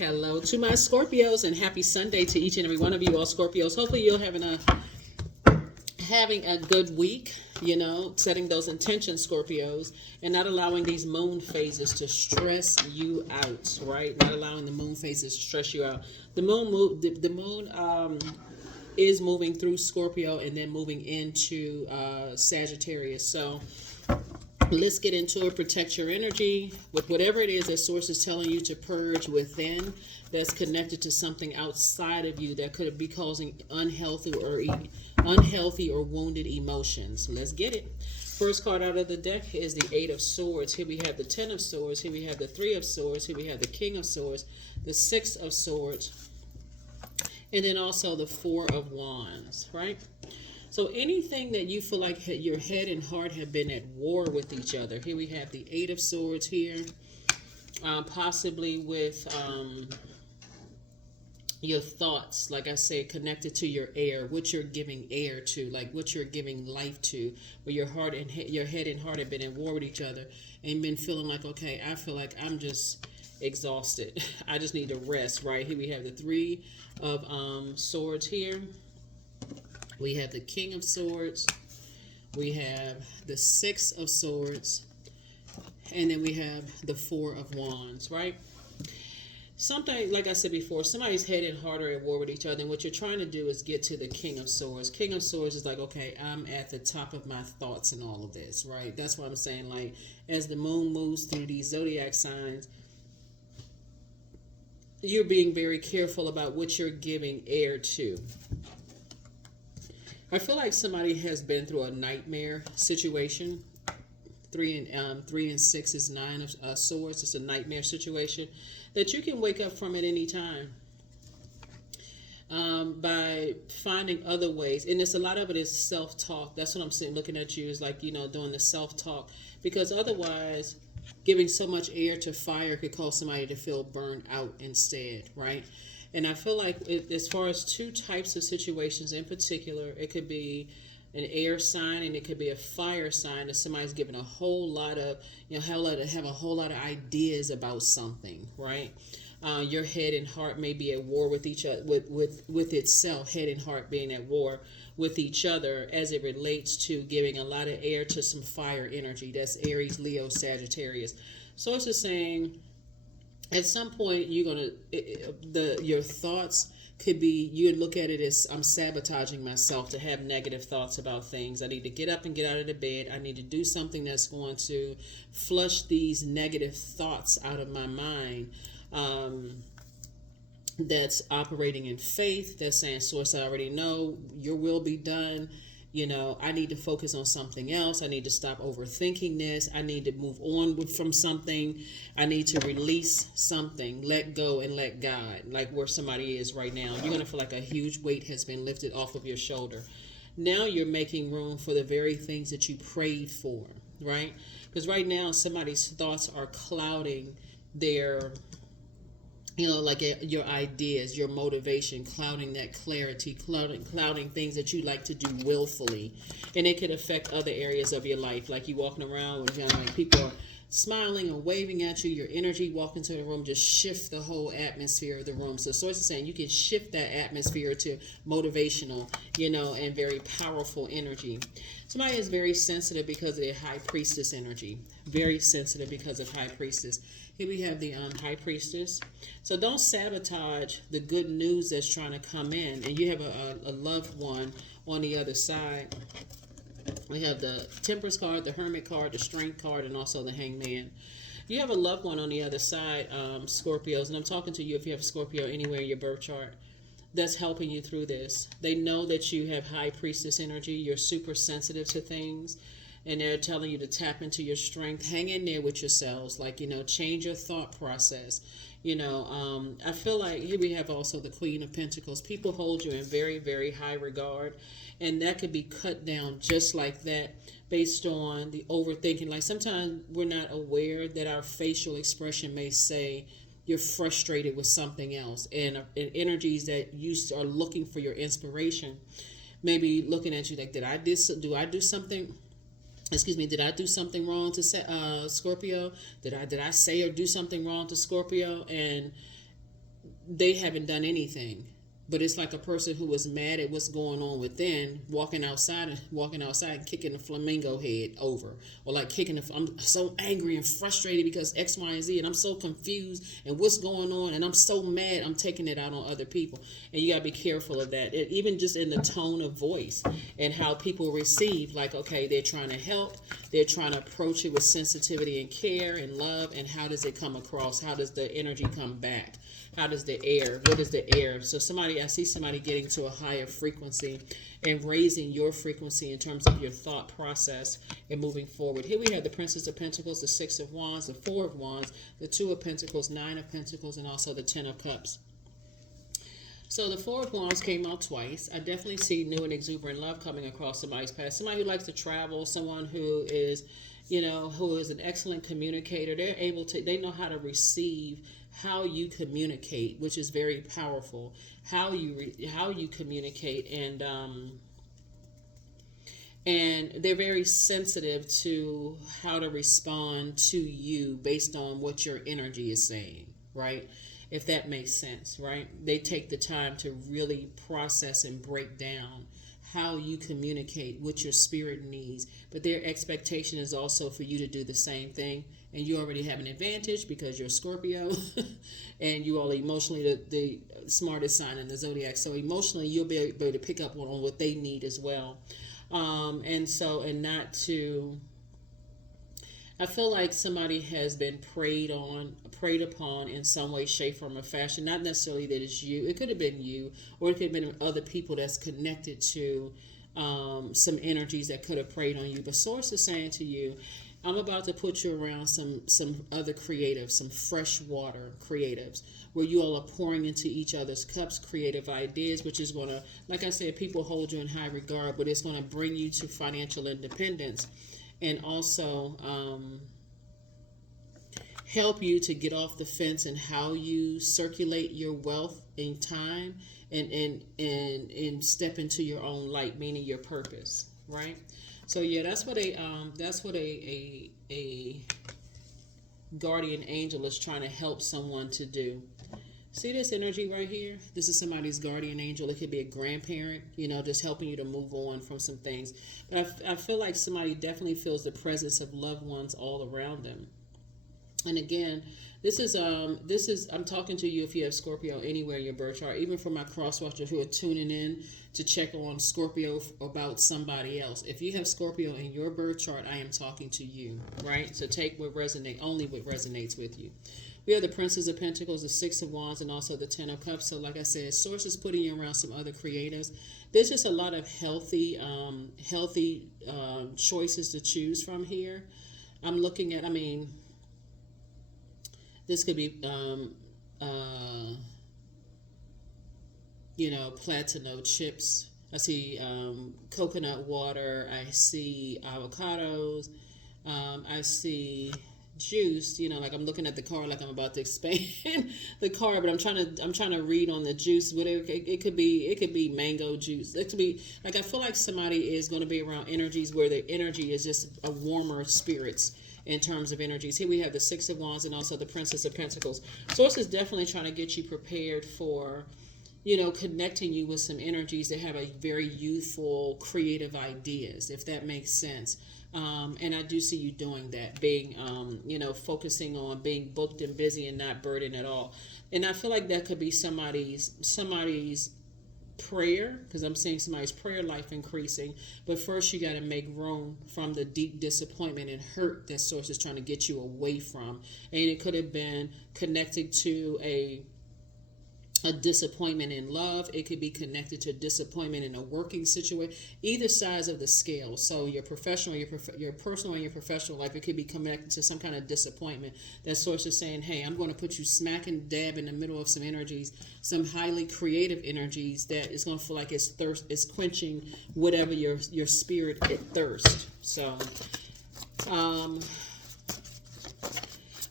Hello to my Scorpios and happy Sunday to each and every one of you all Scorpios. Hopefully you're having a good week, setting those intentions, Scorpios, and not allowing these moon phases to stress you out, right? Not allowing the moon phases to stress you out. The moon is moving through Scorpio and then moving into Sagittarius. So let's get into it. Protect your energy with whatever it is that source is telling you to purge within that's connected to something outside of you that could be causing unhealthy or wounded emotions. Let's get it. First card out of the deck is the Eight of Swords. Here we have the Ten of Swords. Here we have the Three of Swords. Here we have the King of Swords, the Six of Swords, and then also the Four of Wands, right? So anything that you feel like your head and heart have been at war with each other. Here we have the Eight of Swords here, possibly with your thoughts, like I said, connected to your air, what you're giving air to, like what you're giving life to, where your head and heart have been at war with each other and been feeling like, okay, I feel like I'm just exhausted. I just need to rest, right? Here we have the Three of Swords here. We have the King of Swords. We have the Six of Swords. And then we have the Four of Wands, right? Something, like I said before, somebody's head and heart are at war with each other. And what you're trying to do is get to the King of Swords. King of Swords is like, okay, I'm at the top of my thoughts and all of this, right? That's what I'm saying. Like, as the moon moves through these zodiac signs, you're being very careful about what you're giving air to. I feel like somebody has been through a nightmare situation. Three and six is Nine of Swords. It's a nightmare situation that you can wake up from at any time by finding other ways. And a lot of it is self-talk. That's what I'm saying. Looking at you is like, doing the self-talk, because otherwise giving so much air to fire could cause somebody to feel burned out instead, right? And I feel like as far as two types of situations in particular, it could be an air sign and it could be a fire sign that somebody's giving a whole lot of, have a whole lot of ideas about something, right? Your head and heart may be at war with each other, with itself, head and heart being at war with each other as it relates to giving a lot of air to some fire energy. That's Aries, Leo, Sagittarius. So it's just saying, at some point, your thoughts could be, you would look at it as, I'm sabotaging myself to have negative thoughts about things. I need to get up and get out of the bed. I need to do something that's going to flush these negative thoughts out of my mind. That's operating in faith. That's saying, source, I already know your will be done. I need to focus on something else. I need to stop overthinking this. I need to move on from something. I need to release something, let go and let God, like where somebody is right now. You're going to feel like a huge weight has been lifted off of your shoulder. Now you're making room for the very things that you prayed for, right? Because right now somebody's thoughts are clouding their, like your ideas, your motivation, clouding that clarity, clouding things that you like to do willfully. And it could affect other areas of your life. Like you walking around with, like people are smiling or waving at you. Your energy, walk into the room, just shift the whole atmosphere of the room. So source is saying you can shift that atmosphere to motivational, and very powerful energy. Somebody is very sensitive because of their High Priestess energy. Very sensitive because of High Priestess. Here we have the High Priestess. So don't sabotage the good news that's trying to come in. And you have a loved one on the other side. We have the Temperance card, the Hermit card, the Strength card, and also the Hangman. You have a loved one on the other side, Scorpios. And I'm talking to you if you have Scorpio anywhere in your birth chart that's helping you through this. They know that you have High Priestess energy. You're super sensitive to things. And they're telling you to tap into your strength. Hang in there with yourselves. Like, change your thought process. I feel like here we have also the Queen of Pentacles. People hold you in very, very high regard. And that could be cut down just like that based on the overthinking. Like sometimes we're not aware that our facial expression may say you're frustrated with something else. And energies that you are looking for your inspiration, maybe looking at you like, did I do something wrong to Scorpio? Did I say or do something wrong to Scorpio? And they haven't done anything. But it's like a person who was mad at what's going on within, walking outside and kicking the flamingo head over, or like I'm so angry and frustrated because X, Y, and Z, and I'm so confused and what's going on, and I'm so mad, I'm taking it out on other people, and you gotta be careful of that. Even just in the tone of voice and how people receive, like, okay, they're trying to help, they're trying to approach it with sensitivity and care and love, and how does it come across? How does the energy come back? How does the air? What is the air? So I see somebody getting to a higher frequency and raising your frequency in terms of your thought process and moving forward. Here we have the Princess of Pentacles, the Six of Wands, the Four of Wands, the Two of Pentacles, Nine of Pentacles, and also the Ten of Cups. So the Four of Wands came out twice. I definitely see new and exuberant love coming across somebody's path. Somebody who likes to travel, someone who is, who is an excellent communicator. They know how to receive how you communicate, which is very powerful. How you communicate, and they're very sensitive to how to respond to you based on what your energy is saying, right? If that makes sense, right? They take the time to really process and break down how you communicate, what your spirit needs. But their expectation is also for you to do the same thing. And you already have an advantage because you're a Scorpio and you are emotionally the smartest sign in the Zodiac. So emotionally, you'll be able to pick up on what they need as well. I feel like somebody has been preyed upon in some way, shape, form, or fashion. Not necessarily that it's you. It could have been you, or it could have been other people that's connected to some energies that could have preyed on you. But Source is saying to you, I'm about to put you around some other creatives, some freshwater creatives, where you all are pouring into each other's cups, creative ideas, which is going to, like I said, people hold you in high regard, but it's going to bring you to financial independence and also help you to get off the fence and how you circulate your wealth in time and step into your own light, meaning your purpose, right? So yeah, that's what a guardian angel is trying to help someone to do. See this energy right here? This is somebody's guardian angel. It could be a grandparent, just helping you to move on from some things. But I feel like somebody definitely feels the presence of loved ones all around them. And again, this is I'm talking to you if you have Scorpio anywhere in your birth chart, even for my cross watchers who are tuning in to check on Scorpio about somebody else. If you have Scorpio in your birth chart, I am talking to you, right? So take what resonates with you. We have the Princess of Pentacles, the Six of Wands, and also the Ten of Cups. So like I said, Source is putting you around some other creatives. There's just a lot of healthy choices to choose from here. I'm looking at, this could be, Platano chips. I see coconut water. I see avocados. I see juice. Like I'm looking at the card, like I'm about to expand the card, but I'm trying to read on the juice. Whatever it could be mango juice. It could be like I feel like somebody is going to be around energies where the energy is just a warmer spirits. In terms of energies, here we have the Six of Wands and also the Princess of Pentacles. Source is definitely trying to get you prepared for, connecting you with some energies that have a very youthful, creative ideas, if that makes sense. And I do see you doing that, being, focusing on being booked and busy and not burdened at all. And I feel like that could be somebody's prayer, because I'm seeing somebody's prayer life increasing. But first you got to make room from the deep disappointment and hurt that Source is trying to get you away from. And it could have been connected to a disappointment in love. It could be connected to disappointment in a working situation. Either sides of the scale. So your professional, your personal and your professional life, it could be connected to some kind of disappointment. That Source is saying, hey, I'm going to put you smack and dab in the middle of some energies, some highly creative energies that is going to feel like it's quenching whatever your spirit it thirst. So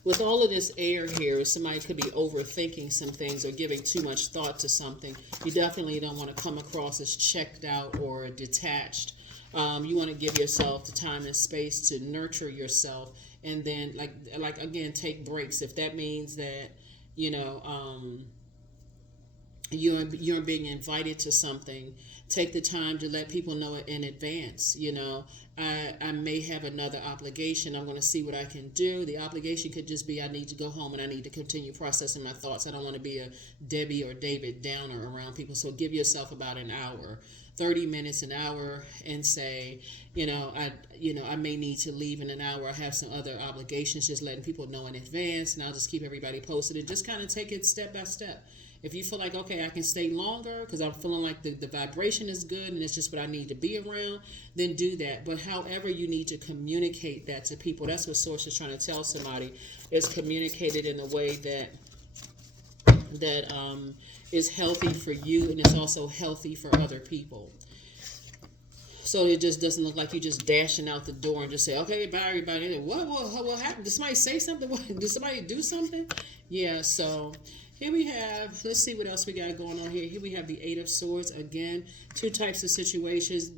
with all of this air here, somebody could be overthinking some things or giving too much thought to something. You definitely don't want to come across as checked out or detached. You want to give yourself the time and space to nurture yourself, and then like again, take breaks. If that means that you're being invited to something. Take the time to let people know it in advance. I may have another obligation. I'm going to see what I can do. The obligation could just be I need to go home and I need to continue processing my thoughts. I don't want to be a Debbie or David Downer around people. So give yourself about an hour, 30 minutes, an hour, and say, I may need to leave in an hour. I have some other obligations, just letting people know in advance, and I'll just keep everybody posted and just kind of take it step by step. If you feel like, okay, I can stay longer because I'm feeling like the vibration is good and it's just what I need to be around, then do that. But however you need to communicate that to people, that's what Source is trying to tell somebody, is communicate it in a way that is healthy for you and it's also healthy for other people. So it just doesn't look like you just dashing out the door and just say, okay, bye everybody. What happened? Did somebody say something? Did somebody do something? Yeah, so here we have, let's see what else we got going on here. Here we have the Eight of Swords. Again, two types of situations,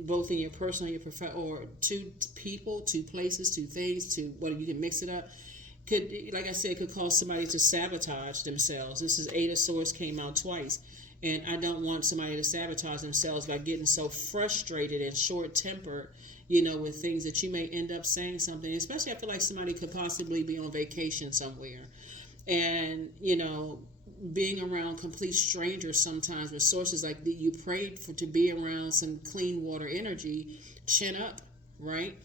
both in your personal and your professional, or two people, two places, two things, you can mix it up. Could, like I said, could cause somebody to sabotage themselves. This is Eight of Swords came out twice. And I don't want somebody to sabotage themselves by getting so frustrated and short-tempered, with things that you may end up saying something. Especially I feel like somebody could possibly be on vacation somewhere. And, being around complete strangers sometimes with sources like you prayed to be around some clean water energy, chin up, right?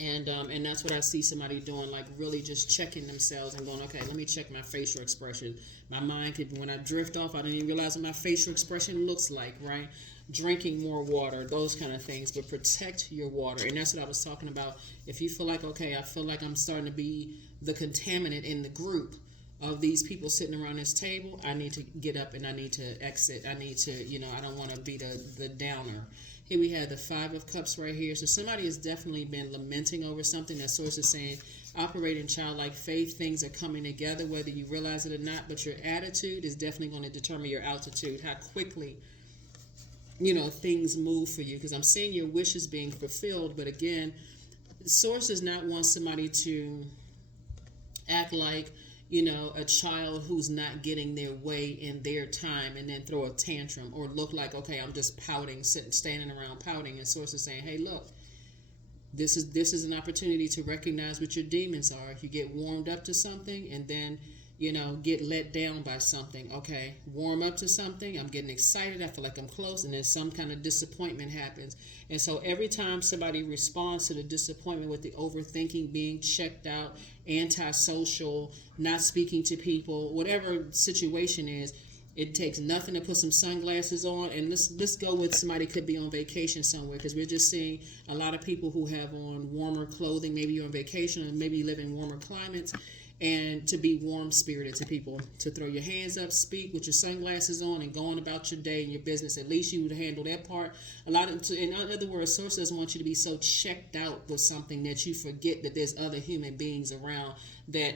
And that's what I see somebody doing, like really just checking themselves and going, okay, let me check my facial expression. My mind could, when I drift off, I don't even realize what my facial expression looks like, right? Drinking more water, those kind of things, but protect your water. And that's what I was talking about. If you feel like, okay, I feel like I'm starting to be the contaminant in the group of these people sitting around this table, I need to get up and I need to exit. I need to, I don't want to be the downer. Here we have the Five of Cups right here. So somebody has definitely been lamenting over something. That Source is saying, operate in childlike faith. Things are coming together, whether you realize it or not. But your attitude is definitely going to determine your altitude, how quickly, things move for you. Because I'm seeing your wishes being fulfilled. But again, Source does not want somebody to act like, a child who's not getting their way in their time and then throw a tantrum or look like, okay, I'm just pouting, standing around pouting. And Source is saying, hey, look, this is an opportunity to recognize what your demons are. If you get warmed up to something and then, get let down by something, okay, warm up to something, I'm getting excited, I feel like I'm close, and then some kind of disappointment happens. And so every time somebody responds to the disappointment with the overthinking, being checked out, antisocial, not speaking to people, whatever situation is, it takes nothing to put some sunglasses on. And let's go with somebody could be on vacation somewhere, because we're just seeing a lot of people who have on warmer clothing. Maybe you're on vacation or maybe you live in warmer climates. And to be warm-spirited to people, to throw your hands up, speak with your sunglasses on, and going about your day and your business. At least you would handle that part. In other words, Source doesn't want you to be so checked out with something that you forget that there's other human beings around that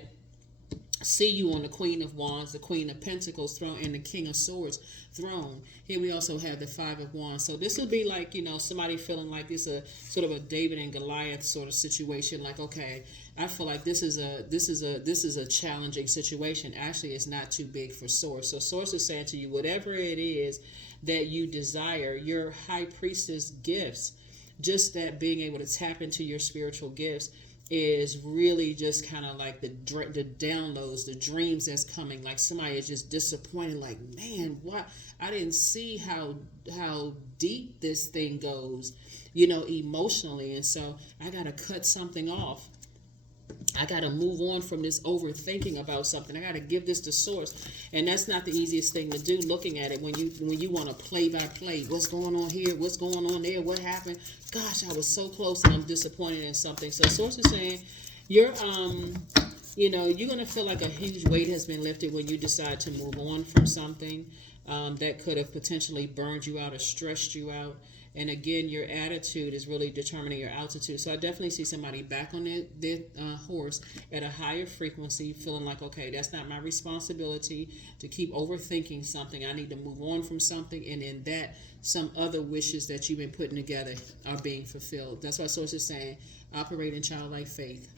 see you on the Queen of Wands, the Queen of Pentacles throne, and the King of Swords throne. Here we also have the Five of Wands. So this would be like, somebody feeling like it's a sort of a David and Goliath sort of situation. Like, okay, I feel like this is a challenging situation. Actually, it's not too big for Source. So Source is saying to you, whatever it is that you desire, your High Priestess gifts, just that being able to tap into your spiritual gifts is really just kind of like the downloads, the dreams that's coming. Like somebody is just disappointed, like, man, what? I didn't see how deep this thing goes, emotionally. And so I got to cut something off. I got to move on from this overthinking about something. I got to give this to Source. And that's not the easiest thing to do, looking at it when you want to play by play. What's going on here? What's going on there? What happened? Gosh, I was so close and I'm disappointed in something. So Source is saying you're going to feel like a huge weight has been lifted when you decide to move on from something that could have potentially burned you out or stressed you out. And again, your attitude is really determining your altitude. So I definitely see somebody back on their horse at a higher frequency, feeling like, okay, that's not my responsibility to keep overthinking something. I need to move on from something. And in that, some other wishes that you've been putting together are being fulfilled. That's why Source is saying, operate in childlike faith.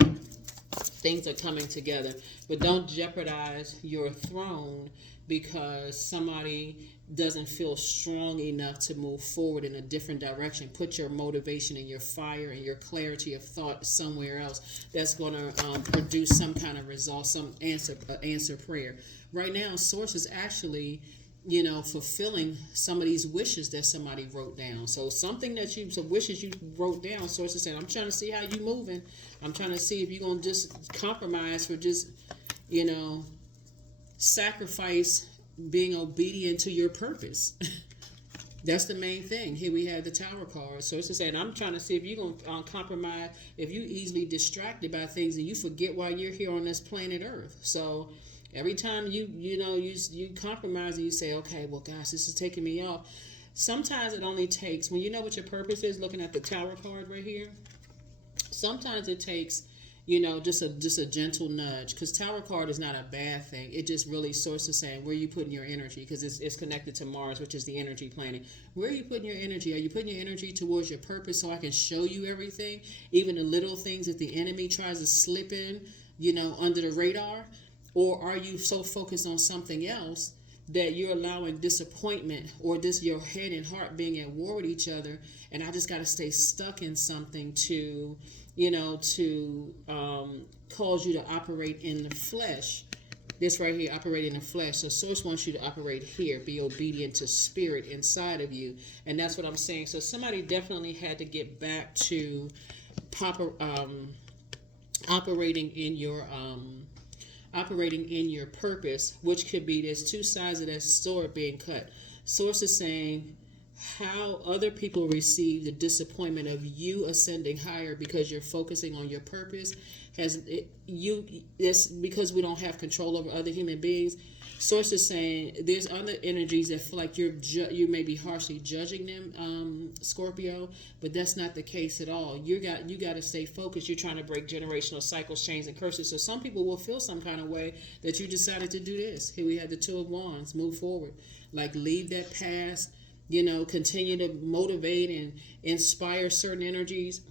Things are coming together, but don't jeopardize your throne because somebody doesn't feel strong enough to move forward in a different direction. Put your motivation and your fire and your clarity of thought somewhere else that's going to produce some kind of result, some answer prayer. Right now, Source is actually, fulfilling some of these wishes that somebody wrote down. So something that some wishes you wrote down, Source is saying, I'm trying to see how you moving. I'm trying to see if you're going to just compromise for just, sacrifice being obedient to your purpose. That's the main thing. Here we have the Tower card. So it's just saying, I'm trying to see if you're going to compromise, if you easily distracted by things and you forget why you're here on this planet Earth. So every time you compromise and you say, okay, well, gosh, this is taking me off. Sometimes it only takes, when you know what your purpose is, looking at the Tower card right here, sometimes it takes, just a gentle nudge, because Tower card is not a bad thing. It just really Source is saying, where are you putting your energy? Because it's connected to Mars, which is the energy planet. Where are you putting your energy? Are you putting your energy towards your purpose so I can show you everything, even the little things that the enemy tries to slip in, under the radar? Or are you so focused on something else that you're allowing disappointment or your head and heart being at war with each other, and I just got to stay stuck in something to cause you to operate in the flesh. This right here, operate in the flesh. So Source wants you to operate here, be obedient to spirit inside of you. And that's what I'm saying. So somebody definitely had to get back to operating in your purpose, which could be, there's two sides of that sword being cut. Source is saying how other people receive the disappointment of you ascending higher because you're focusing on your purpose. It's because we don't have control over other human beings. Source is saying there's other energies that feel like you may be harshly judging them, Scorpio, but that's not the case at all. You got to stay focused. You're trying to break generational cycles, chains, and curses. So some people will feel some kind of way that you decided to do this. Here we have the Two of Wands. Move forward, like leave that past. Continue to motivate and inspire certain energies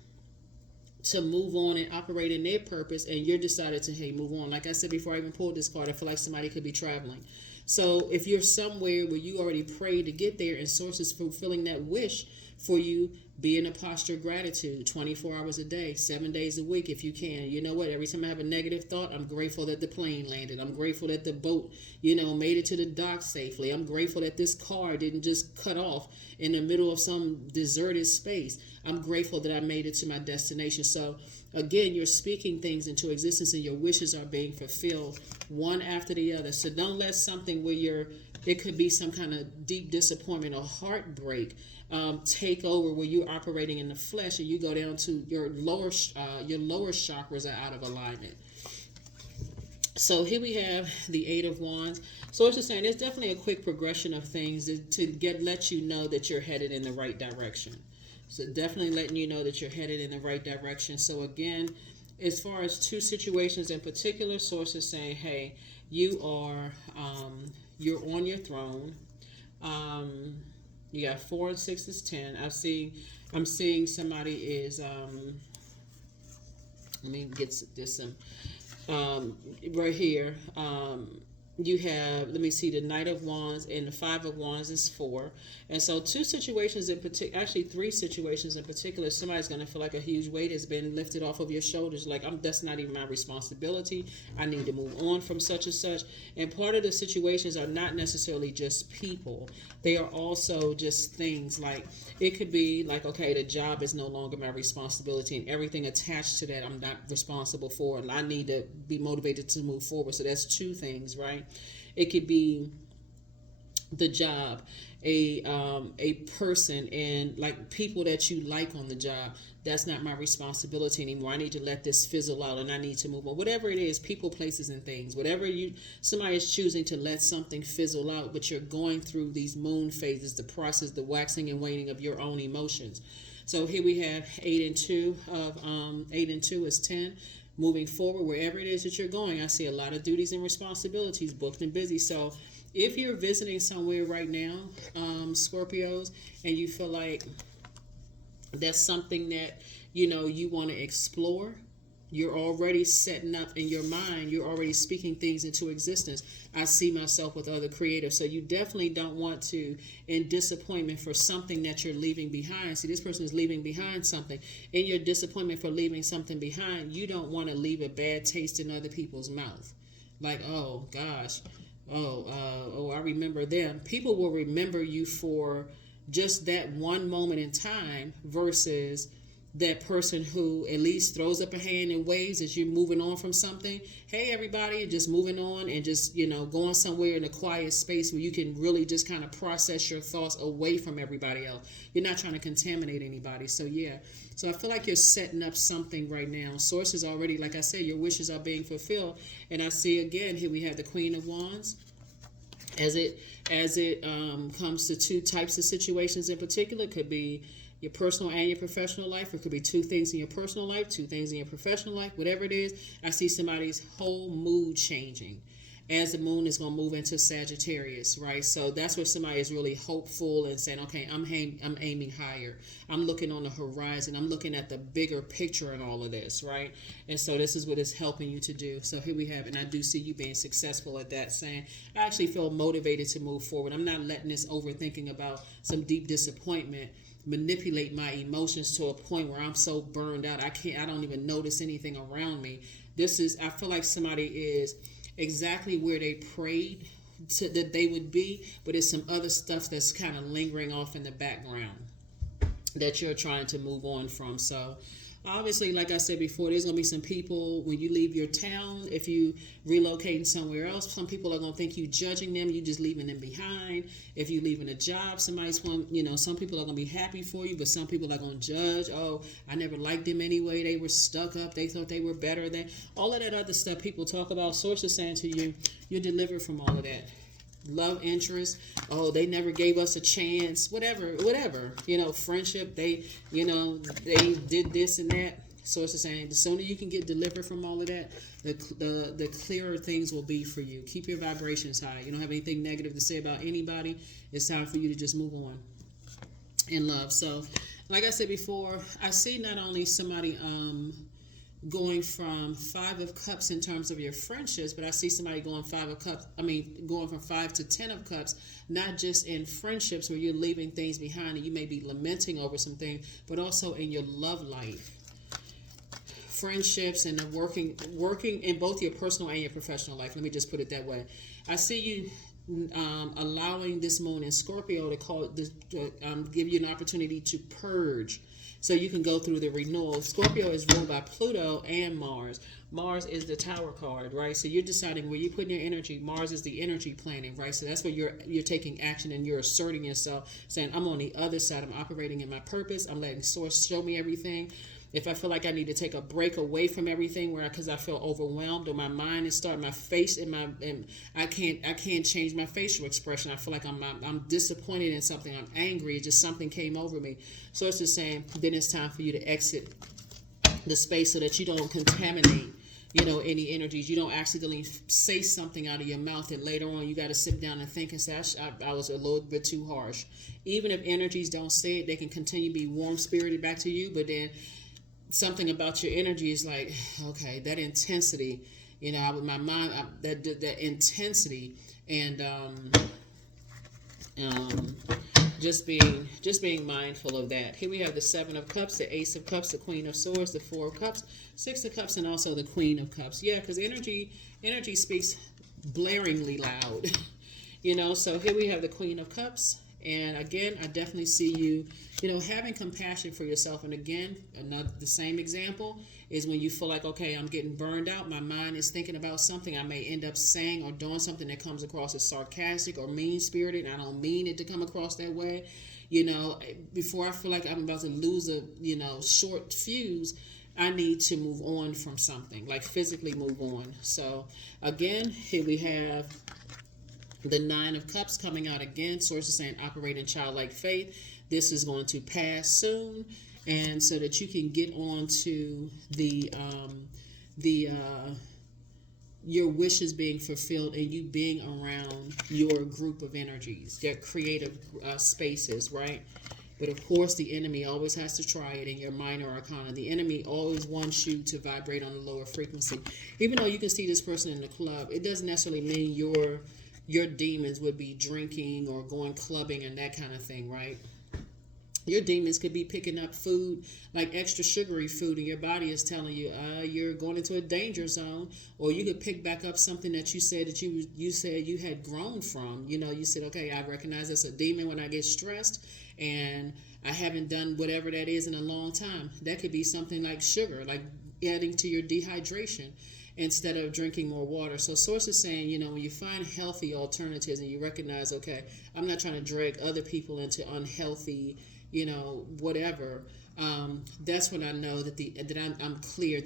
to move on and operate in their purpose, and you're decided to move on. Like I said before I even pulled this card, I feel like somebody could be traveling. So if you're somewhere where you already prayed to get there and Source is fulfilling that wish for you, be in a posture of gratitude 24 hours a day, 7 days a week if you can. You know what? Every time I have a negative thought, I'm grateful that the plane landed. I'm grateful that the boat, made it to the dock safely. I'm grateful that this car didn't just cut off in the middle of some deserted space. I'm grateful that I made it to my destination. So again, you're speaking things into existence and your wishes are being fulfilled one after the other. So don't let something where it could be some kind of deep disappointment or heartbreak take over where you're operating in the flesh and you go down to your lower chakras are out of alignment. So here we have the Eight of Wands. So it's just saying there's definitely a quick progression of things to let you know that you're headed in the right direction. So definitely letting you know that you're headed in the right direction. So again, as far as two situations in particular, Source is saying, hey, you're on your throne. You got 4 and 6 is 10. I'm seeing somebody is let me get this some right here. You have, let me see, the Knight of Wands and the Five of Wands is 4. And so two situations in particular, actually 3 situations in particular, somebody's going to feel like a huge weight has been lifted off of your shoulders. Like, that's not even my responsibility. I need to move on from such and such. And part of the situations are not necessarily just people. They are also just things. Like, it could be like, okay, the job is no longer my responsibility and everything attached to that I'm not responsible for. And I need to be motivated to move forward. So that's 2 things, right? It could be the job, a person, and like people that you like on the job. That's not my responsibility anymore. I need to let this fizzle out and I need to move on. Whatever it is, people, places, and things. Somebody is choosing to let something fizzle out, but you're going through these moon phases, the process, the waxing and waning of your own emotions. So here we have 8 and 2 is 10. Moving forward, wherever it is that you're going, I see a lot of duties and responsibilities, booked and busy. So if you're visiting somewhere right now, Scorpios, and you feel like that's something that, you want to explore, You're already setting up in your mind. You're already speaking things into existence. I see myself with other creatives. So you definitely don't want to, in disappointment for something that you're leaving behind. See, this person is leaving behind something. In your disappointment for leaving something behind, you don't want to leave a bad taste in other people's mouth. Like, oh gosh, I remember them. People will remember you for just that one moment in time versus that person who at least throws up a hand and waves as you're moving on from something. Hey, everybody, just moving on and just, going somewhere in a quiet space where you can really just kind of process your thoughts away from everybody else. You're not trying to contaminate anybody. So, yeah. So I feel like you're setting up something right now. Source is already, like I said, your wishes are being fulfilled. And I see again, here we have the Queen of Wands. As it comes to two types of situations in particular, it could be your personal and your professional life. It could be two things in your personal life, two things in your professional life, whatever it is. I see somebody's whole mood changing as the moon is going to move into Sagittarius, right? So that's where somebody is really hopeful and saying, okay, I'm aiming higher. I'm looking on the horizon. I'm looking at the bigger picture in all of this, right? And so this is what it's helping you to do. So here we have it. And I do see you being successful at that, saying, I actually feel motivated to move forward. I'm not letting this overthinking about some deep disappointment manipulate my emotions to a point where I'm so burned out I don't even notice anything around me. I feel like somebody is exactly where they prayed that they would be, but it's some other stuff that's kind of lingering off in the background that you're trying to move on from. So obviously, like I said before, there's going to be some people when you leave your town, if you relocating somewhere else, some people are going to think you judging them, you just leaving them behind. If you leaving a job, somebody's going, some people are going to be happy for you, but some people are going to judge. Oh, I never liked them anyway. They were stuck up. They thought they were better than all of that other stuff people talk about. Sources saying to you, you're delivered from all of that. Love interest, oh, they never gave us a chance, whatever, friendship, they did this and that. Sources saying the sooner you can get delivered from all of that, the clearer things will be for you. Keep your vibrations high. You don't have anything negative to say about anybody. It's time for you to just move on in love. So like I said before, I see not only somebody going from 5 of Cups in terms of your friendships, but I see somebody going going from 5 to 10 of Cups, not just in friendships where you're leaving things behind and you may be lamenting over some things, but also in your love life. Friendships and working in both your personal and your professional life. Let me just put it that way. I see you allowing this moon in Scorpio to give you an opportunity to purge. So you can go through the renewal. Scorpio is ruled by Pluto and Mars. Mars is the Tower card, right? So you're deciding where you put your energy. Mars is the energy planning, right? So that's where you're taking action and you're asserting yourself, saying, I'm on the other side. I'm operating in my purpose. I'm letting Source show me everything. If I feel like I need to take a break away from everything, because I feel overwhelmed or my mind is starting, my face and I can't change my facial expression. I feel like I'm disappointed in something. I'm angry. Just something came over me. So it's just saying, then it's time for you to exit the space so that you don't contaminate, any energies. You don't accidentally say something out of your mouth and later on you got to sit down and think and say, I was a little bit too harsh. Even if energies don't say it, they can continue to be warm-spirited back to you, but then something about your energy is like, okay, that intensity, with my mind, that intensity and just being mindful of that. Here we have the 7 of Cups, the Ace of Cups, the Queen of Swords, the 4 of Cups, 6 of Cups, and also the Queen of Cups. Yeah, because energy speaks blaringly loud. So here we have the Queen of Cups. And again, I definitely see you, having compassion for yourself. And again, the same example is when you feel like, okay, I'm getting burned out. My mind is thinking about something. I may end up saying or doing something that comes across as sarcastic or mean-spirited. And I don't mean it to come across that way. Before I feel like I'm about to lose a, short fuse, I need to move on from something, like physically move on. So again, here we have the 9 of Cups coming out again. Sources saying operate in childlike faith. This is going to pass soon, and so that you can get on to your wishes being fulfilled and you being around your group of energies, your creative spaces, right? But of course, the enemy always has to try it in your minor arcana. The enemy always wants you to vibrate on a lower frequency. Even though you can see this person in the club, it doesn't necessarily mean your demons would be drinking or going clubbing and that kind of thing, right? Your demons could be picking up food, like extra sugary food, and your body is telling you you're going into a danger zone. Or you could pick back up something that you said you had grown from. You said, okay, I recognize that's a demon when I get stressed, and I haven't done whatever that is in a long time. That could be something like sugar, like adding to your dehydration instead of drinking more water. So Source is saying, when you find healthy alternatives and you recognize, okay, I'm not trying to drag other people into unhealthy, whatever. That's when I know that I'm clear.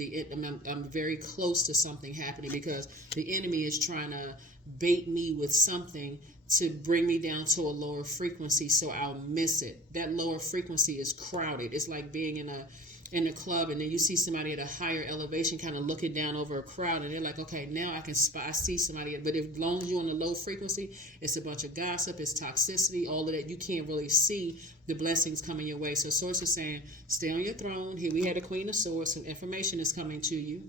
I'm very close to something happening, because the enemy is trying to bait me with something to bring me down to a lower frequency, so I'll miss it. That lower frequency is crowded. It's like being in a club, and then you see somebody at a higher elevation kind of looking down over a crowd, and they're like, okay, now I see somebody. But as long as you're on the low frequency, it's a bunch of gossip, it's toxicity, all of that. You can't really see the blessings coming your way. So Source is saying, stay on your throne. Here we had a Queen of Swords. Some information is coming to you.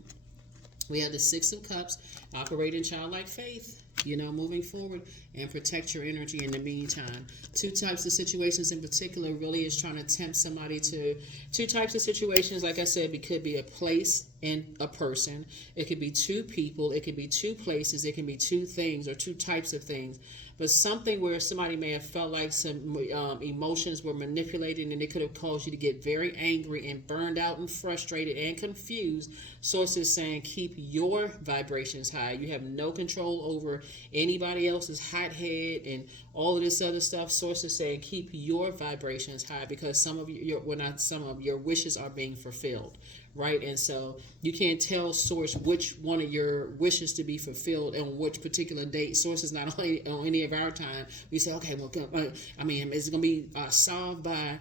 We have the Six of Cups. Operate in childlike faith, moving forward, and protect your energy in the meantime. Two types of situations in particular really is trying to tempt somebody to. Two types of situations, like I said, it could be a place and a person. It could be two people. It could be two places. It can be two things or two types of things. But something where somebody may have felt like some emotions were manipulated, and it could have caused you to get very angry and burned out and frustrated and confused. Source is saying, keep your vibrations high. You have no control over anybody else's hot head and all of this other stuff. Source is saying, keep your vibrations high, because some of your wishes are being fulfilled. Right? And so you can't tell Source which one of your wishes to be fulfilled on which particular date. Source is not on any of our time. We say, okay, well, is it going to be solved by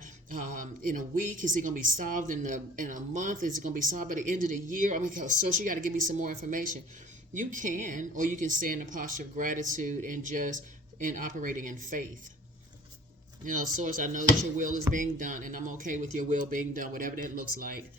in a week? Is it going to be solved in a month? Is it going to be solved by the end of the year? Source, you got to give me some more information. You can, or you can stay in a posture of gratitude and operating in faith. Source, I know that your will is being done, and I'm okay with your will being done, whatever that looks like.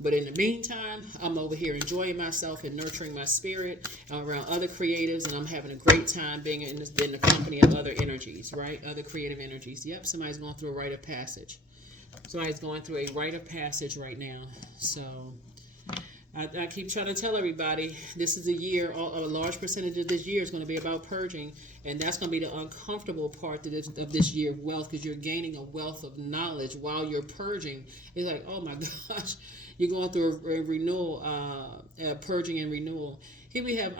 But in the meantime, I'm over here enjoying myself and nurturing my spirit. I'm around other creatives, and I'm having a great time being in the company of other energies, right? Other creative energies. Yep, somebody's going through a rite of passage. Somebody's going through a rite of passage right now. So I keep trying to tell everybody, this is a year, a large percentage of this year is going to be about purging. And that's going to be the uncomfortable part of this year of wealth, because you're gaining a wealth of knowledge while you're purging. It's like, oh my gosh, you're going through a renewal, purging and renewal. Here we have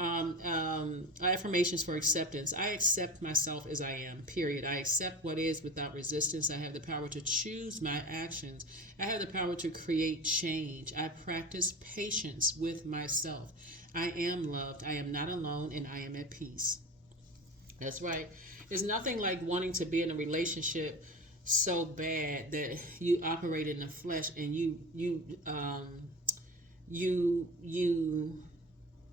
affirmations for acceptance. I accept myself as I am, period. I accept what is without resistance. I have the power to choose my actions. I have the power to create change. I practice patience with myself. I am loved. I am not alone, and I am at peace. That's right. There's nothing like wanting to be in a relationship so bad that you operate in the flesh, and you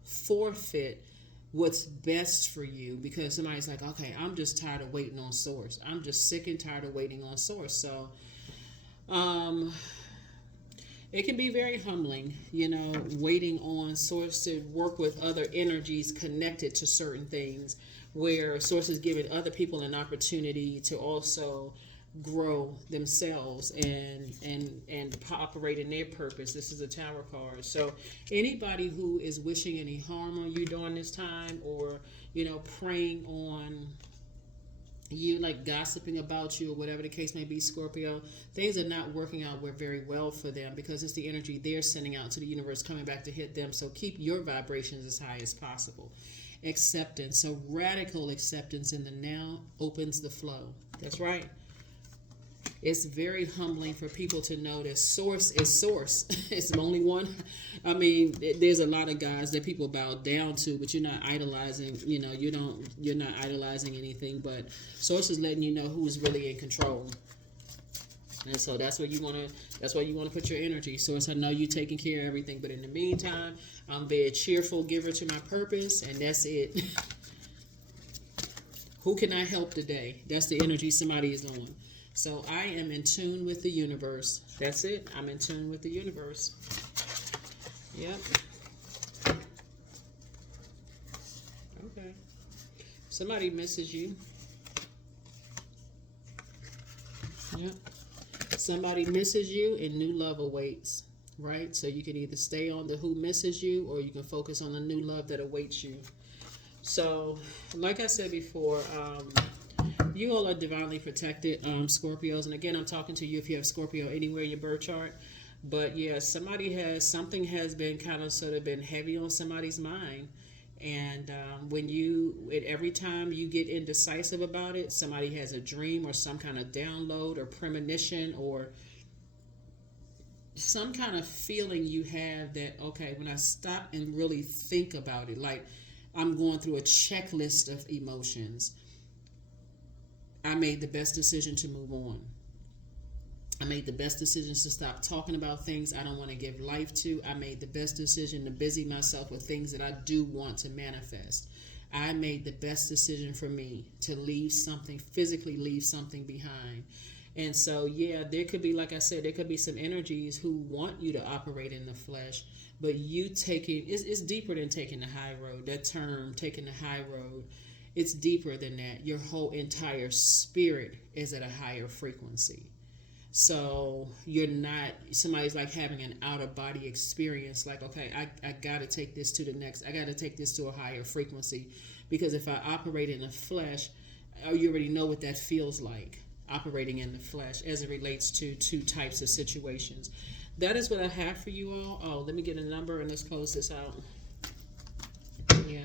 forfeit what's best for you, because somebody's like, okay, I'm just tired of waiting on Source. I'm just sick and tired of waiting on Source. So it can be very humbling, waiting on Source to work with other energies connected to certain things, where Source is giving other people an opportunity to also grow themselves and operate in their purpose. This is a Tower card. So anybody who is wishing any harm on you during this time, or preying on you, like gossiping about you or whatever the case may be, Scorpio, things are not working out very well for them, because it's the energy they're sending out to the universe coming back to hit them. So keep your vibrations as high as possible. Acceptance. So radical acceptance in the now opens the flow. That's right. It's very humbling for people to know that Source is Source. It's the only one. I mean, there's a lot of guys that people bow down to, but you're not idolizing. You're not idolizing anything. But Source is letting you know who's really in control. And so that's where you want to put your energy. Source, I know you're taking care of everything, but in the meantime, I'm being a cheerful giver to my purpose, and that's it. Who can I help today? That's the energy somebody is on. So I am in tune with the universe. That's it. I'm in tune with the universe. Yep. Okay. Somebody misses you. Yep. Somebody misses you and new love awaits. Right? So you can either stay on the who misses you, or you can focus on the new love that awaits you. So, like I said before, you all are divinely protected, Scorpios. And again, I'm talking to you if you have Scorpio anywhere in your birth chart. But yeah, something has been kind of sort of been heavy on somebody's mind. And every time you get indecisive about it, somebody has a dream or some kind of download or premonition or some kind of feeling you have that, okay, when I stop and really think about it, like I'm going through a checklist of emotions, I made the best decision to move on. I made the best decisions to stop talking about things I don't want to give life to. I made the best decision to busy myself with things that I do want to manifest. I made the best decision for me to physically leave something behind. And so, yeah, there could be, like I said, there could be some energies who want you to operate in the flesh, but it's deeper than taking the high road. That term, taking the high road, it's deeper than that. Your whole entire spirit is at a higher frequency. So somebody's like having an out of body experience. Like, okay, I got to take this to the next. I got to take this to a higher frequency, because if I operate in the flesh, you already know what that feels like, operating in the flesh as it relates to two types of situations. That is what I have for you all. Oh, let me get a number and let's close this out. Yeah.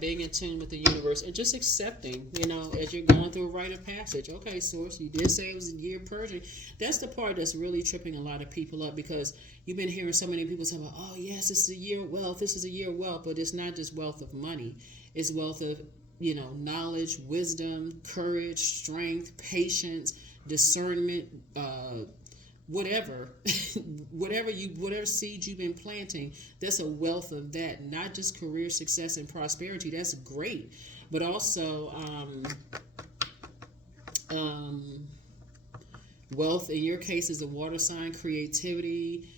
Being in tune with the universe and just accepting, as you're going through a rite of passage. Okay, Source, you did say it was a year of purging. That's the part that's really tripping a lot of people up, because you've been hearing so many people say, oh, yes, this is a year of wealth. This is a year of wealth. But it's not just wealth of money. It's wealth of, knowledge, wisdom, courage, strength, patience, discernment, whatever whatever seed you've been planting, that's a wealth of that. Not just career success and prosperity, that's great, but also wealth in your case is a water sign, creativity,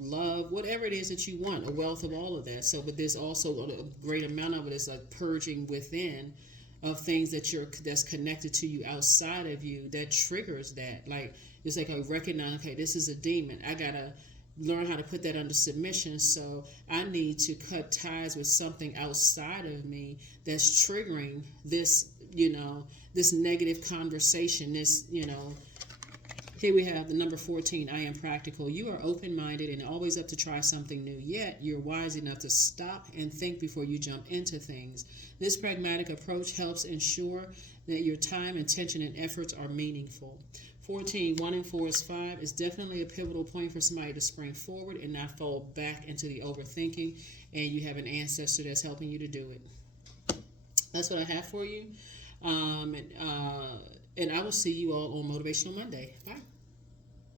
love, whatever it is that you want, a wealth of all of that. So, but there's also a great amount of it is like purging within of things that's connected to you outside of you that triggers that. Like, it's like I recognize, okay, this is a demon. I gotta learn how to put that under submission. So I need to cut ties with something outside of me that's triggering this, this negative conversation. This, here we have the number 14. I am practical. You are open-minded and always up to try something new. Yet you're wise enough to stop and think before you jump into things. This pragmatic approach helps ensure that your time, attention, and efforts are meaningful. 14, 1 and 4 is 5, is definitely a pivotal point for somebody to spring forward and not fall back into the overthinking, and you have an ancestor that's helping you to do it. That's what I have for you. And I will see you all on Motivational Monday. Bye.